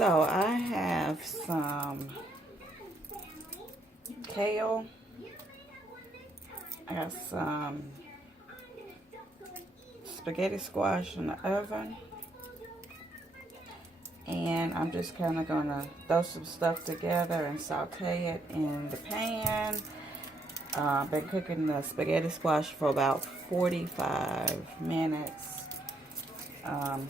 So I have some kale. I got some spaghetti squash in the oven. And I'm just kind of going to throw some stuff together and saute it in the pan. I've been cooking the spaghetti squash for about 45 minutes.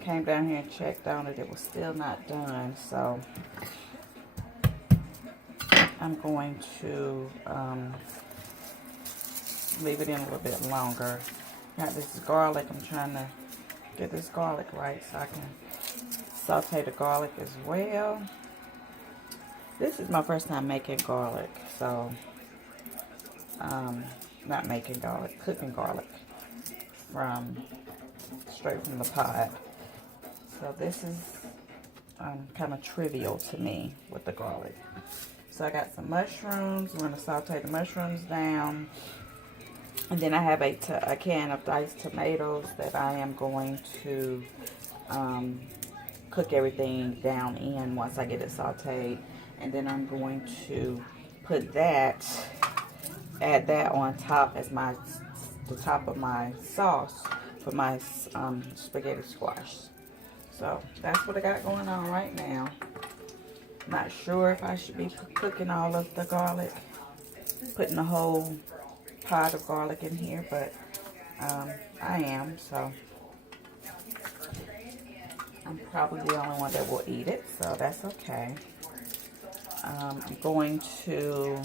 Came down here and checked on it. It was still not done. So I'm going to leave it in a little bit longer. Got this garlic. I'm trying to get this garlic right so I can saute the garlic as well. This is my first time making garlic, so not making garlic, cooking garlic straight from the pot. So this is kind of trivial to me with the garlic. So I got some mushrooms. I'm going to saute the mushrooms down. And then I have a can of diced tomatoes that I am going to cook everything down in once I get it sauteed. And then I'm going to add that on top as the top of my sauce for my spaghetti squash. So that's what I got going on right now. Not sure if I should be cooking all of the garlic, putting a whole pot of garlic in here, but I am, so I'm probably the only one that will eat it, so that's okay. I'm going to,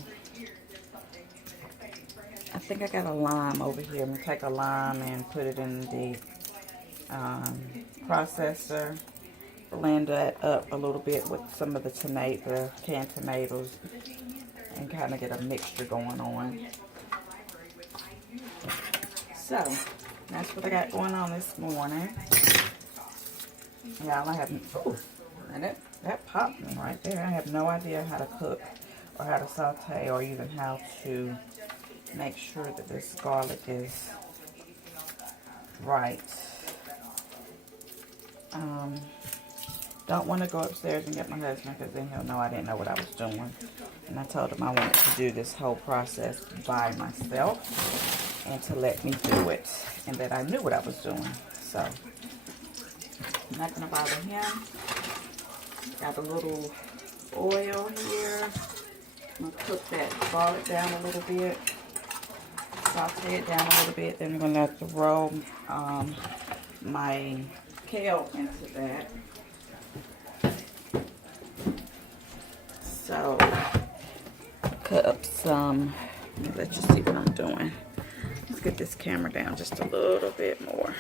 I think I got a lime over here. I'm going to take a lime and put it in the processor, blend that up a little bit with some of the canned tomatoes, and kind of get a mixture going on. So, that's what I got going on this morning. Y'all, I have, and that popped me right there. I have no idea how to cook or how to saute or even how to make sure that this garlic is right. Don't want to go upstairs and get my husband because then he'll know I didn't know what I was doing. And I told him I wanted to do this whole process by myself and to let me do it, and that I knew what I was doing. So I'm not going to bother him. Got a little oil here. I'm going to cook that garlic down a little bit. Saute it down a little bit. Then I'm going to throw my kale into that. So, cut up some, let me let you see what I'm doing. Let's get this camera down just a little bit more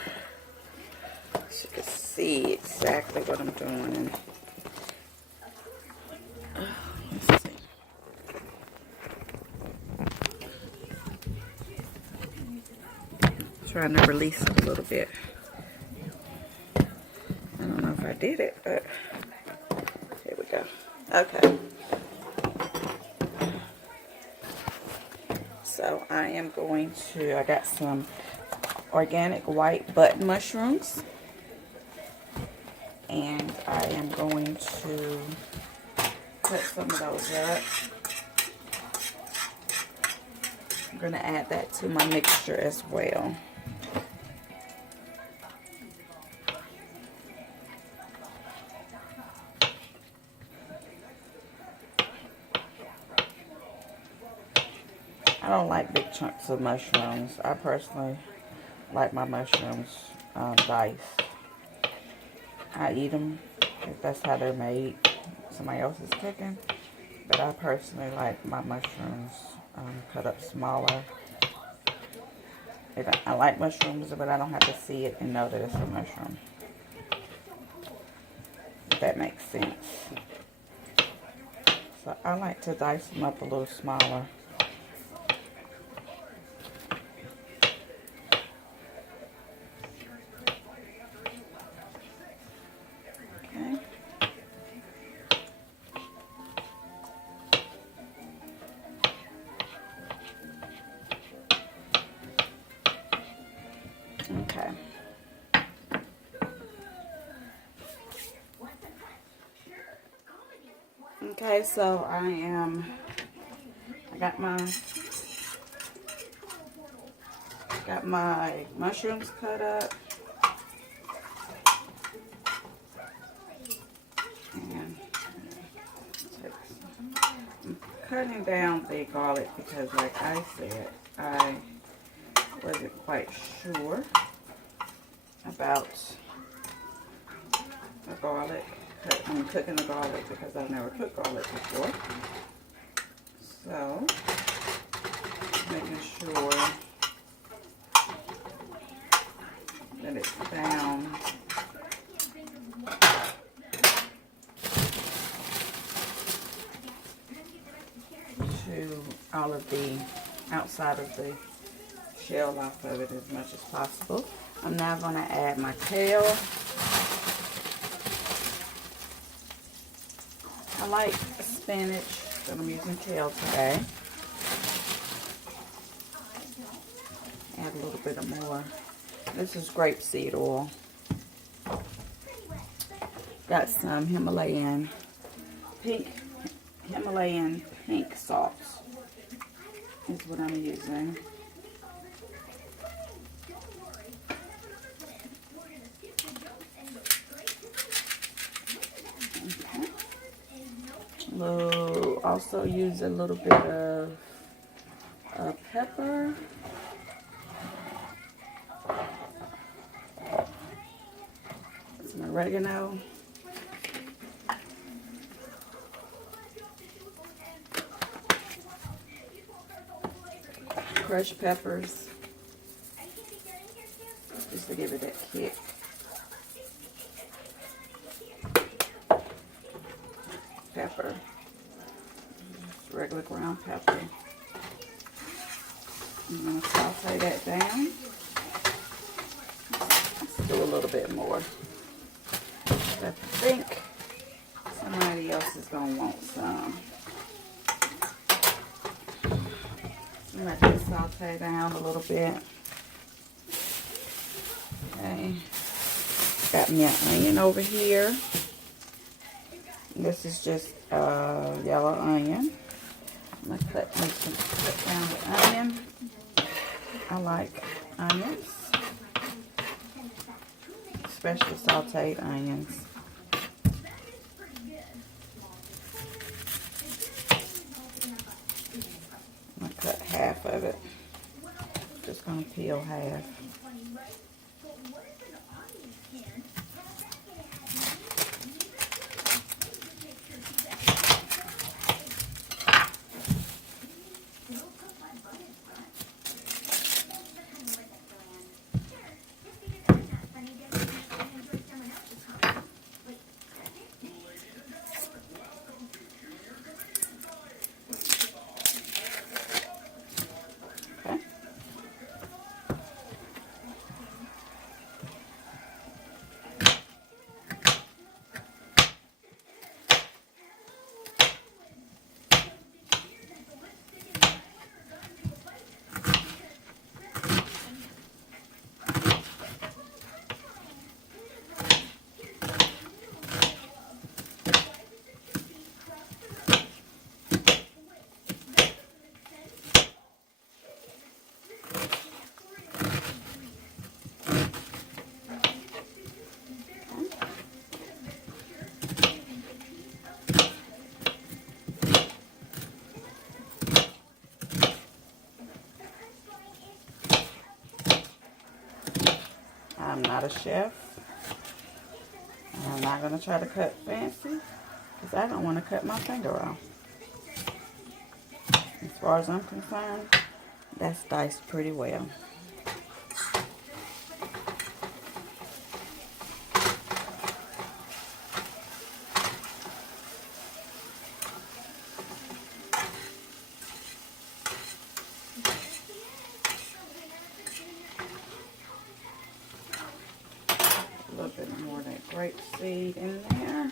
so you can see exactly what I'm doing. Let's see. Trying to release it a little bit. I don't know if I did it, but here we go. Okay. So I am going to, I got some organic white button mushrooms. And I am going to cut some of those up. I'm going to add that to my mixture as well. I don't like big chunks of mushrooms. I personally like my mushrooms diced. I eat them if that's how they're made. Somebody else is cooking. But I personally like my mushrooms cut up smaller. I like mushrooms, but I don't have to see it and know that it's a mushroom. If that makes sense. So I like to dice them up a little smaller. Okay. Okay, so I got my mushrooms cut up, and I'm cutting down the garlic because, like I said, I wasn't quite sure about the garlic. I'm cooking the garlic because I've never cooked garlic before. So, making sure that it's down to all of the outside of the shell off of it as much as possible. I'm now going to add my kale. I like spinach, but I'm using kale today. Add a little bit of more. This is grapeseed oil. Got some Himalayan pink salt is what I'm using. Okay. Also use a little bit of pepper. Some oregano. Crushed peppers, just to give it that kick. Pepper, just regular ground pepper. I'm going to saute that down. Let's do a little bit more. I think somebody else is going to want some. Let this saute down a little bit. Okay. Got me an onion over here. This is just yellow onion. I'm going to cut down the onion. I like onions, especially sauteed onions. I'm going to cut half of it. Just going to peel half. I'm not a chef. And I'm not going to try to cut fancy because I don't want to cut my finger off. As far as I'm concerned, that's diced pretty well. A little bit more of that grapeseed in there.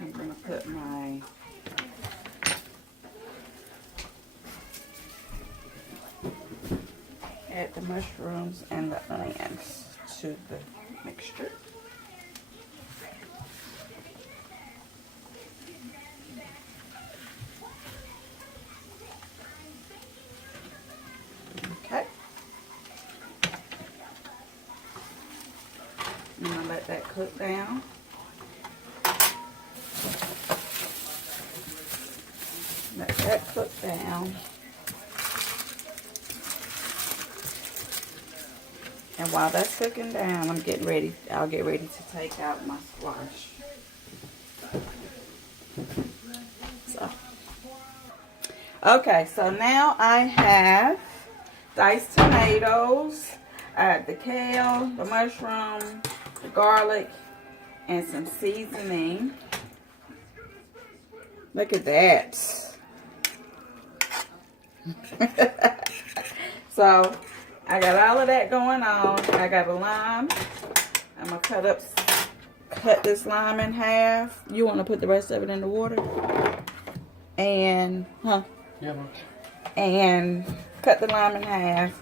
I'm going to put my add the mushrooms and the onions to the mixture. Okay. I'm going to let that cook down. Let that cook down. And while that's cooking down, I'll get ready to take out my squash. Okay, so now I have diced tomatoes, I have the kale, the mushroom, the garlic, and some seasoning. Look at that. So, I got all of that going on. I got a lime. I'm going to cut this lime in half. You want to put the rest of it in the water? And, Yeah. And cut the lime in half.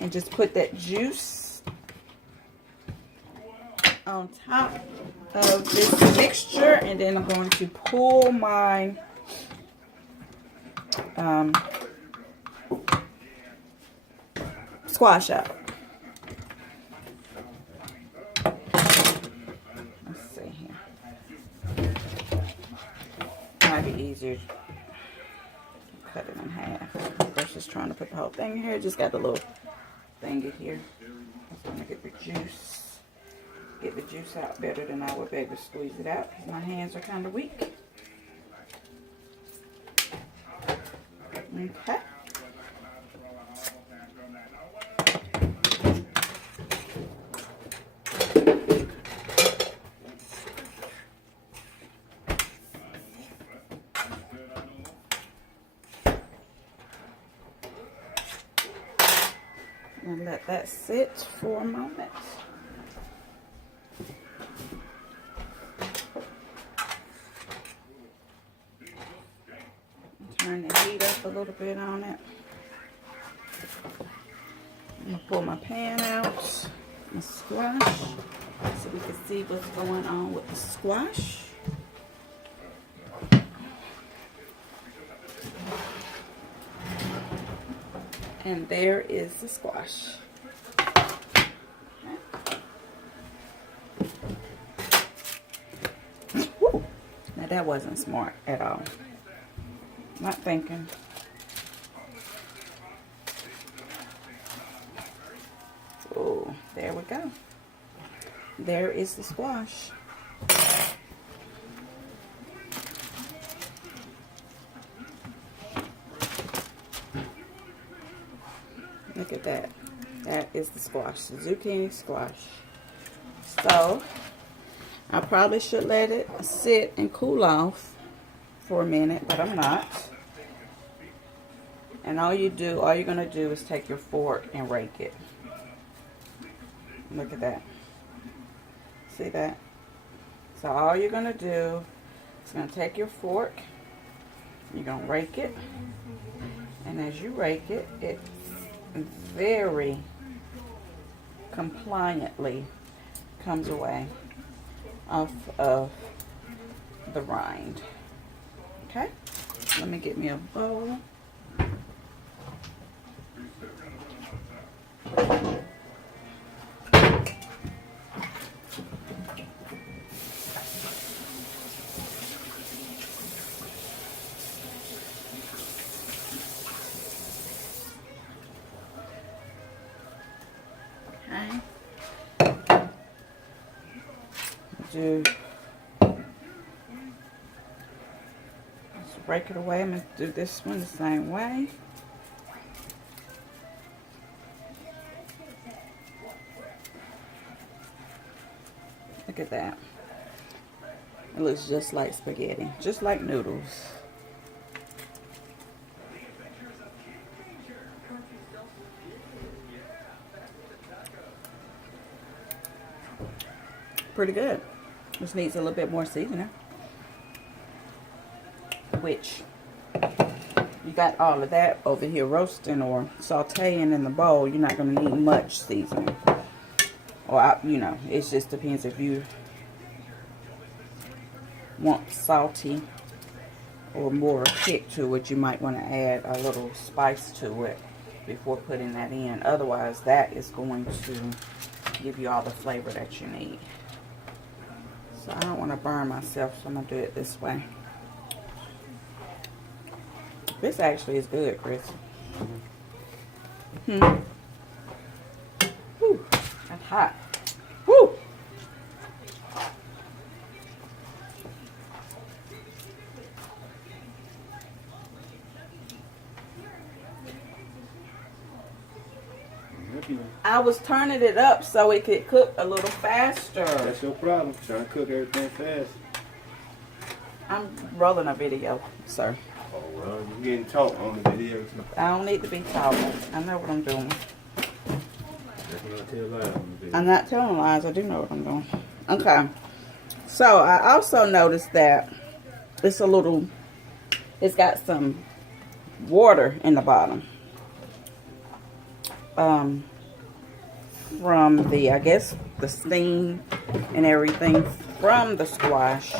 And just put that juice on top of this mixture. And then I'm going to pull my squash out. Let's see here. Might be easier to cut it in half versus trying to put the whole thing in here. Just got the little thing in here. Just want to get the juice out better than I would be able to squeeze it out because my hands are kind of weak. Okay. And let that sit for a moment. Turn the heat up a little bit on it. I'm going to pull my pan out, my squash, so we can see what's going on with the squash. And there is the squash. Now that wasn't smart at all. Not thinking. Oh, there we go. There is the squash. Look at that. That is the squash, the zucchini squash. So, I probably should let it sit and cool off for a minute, but I'm not. And all you're going to do is take your fork and rake it. Look at that. See that? So all you're going to do is going to take your fork, you're going to rake it, and as you rake it, it very compliantly comes away off of the rind. Okay, let me get me a bowl. Just break it away. I'm going to do this one the same way. Look at that. It looks just like spaghetti, just like noodles. Pretty good. Just needs a little bit more seasoning, which you got all of that over here roasting or sauteing in the bowl, you're not going to need much seasoning. Or, you know, it just depends if you want salty or more kick to it. You might want to add a little spice to it before putting that in. Otherwise, that is going to give you all the flavor that you need. So I don't want to burn myself, so I'm going to do it this way. This actually is good, Chris. Whew, that's hot. Woo! I was turning it up so it could cook a little faster. That's your problem, trying to cook everything fast. I'm rolling a video, sir. Oh, well, you're getting taught on the video. I don't need to be taught. I know what I'm doing. I'm not telling lies. I do know what I'm doing. Okay. So, I also noticed that it's it's got some water in the bottom. From the, I guess, the steam and everything from the squash.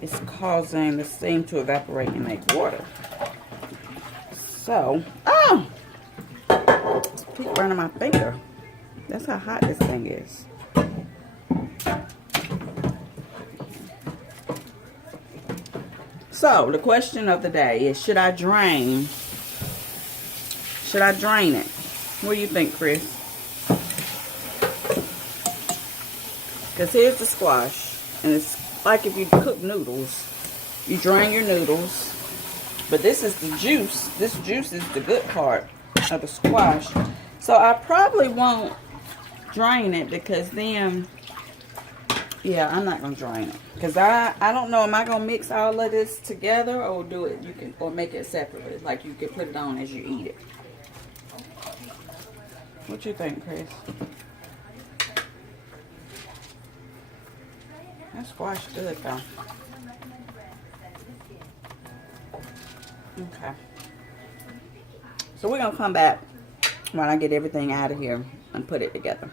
It's causing the steam to evaporate and make water. So, oh! Keep burning my finger. That's how hot this thing is. So, the question of the day is, should I drain? Should I drain it? What do you think, Chris? Because here's the squash. And it's like if you cook noodles. You drain your noodles. But this is the juice. This juice is the good part of the squash. So I probably won't drain it because then, yeah, I'm not going to drain it. Because I don't know, am I going to mix all of this together or do it, or make it separately? Like you can put it on as you eat it. What you think, Chris? That squash good though. Okay. So we're gonna come back when I get everything out of here and put it together.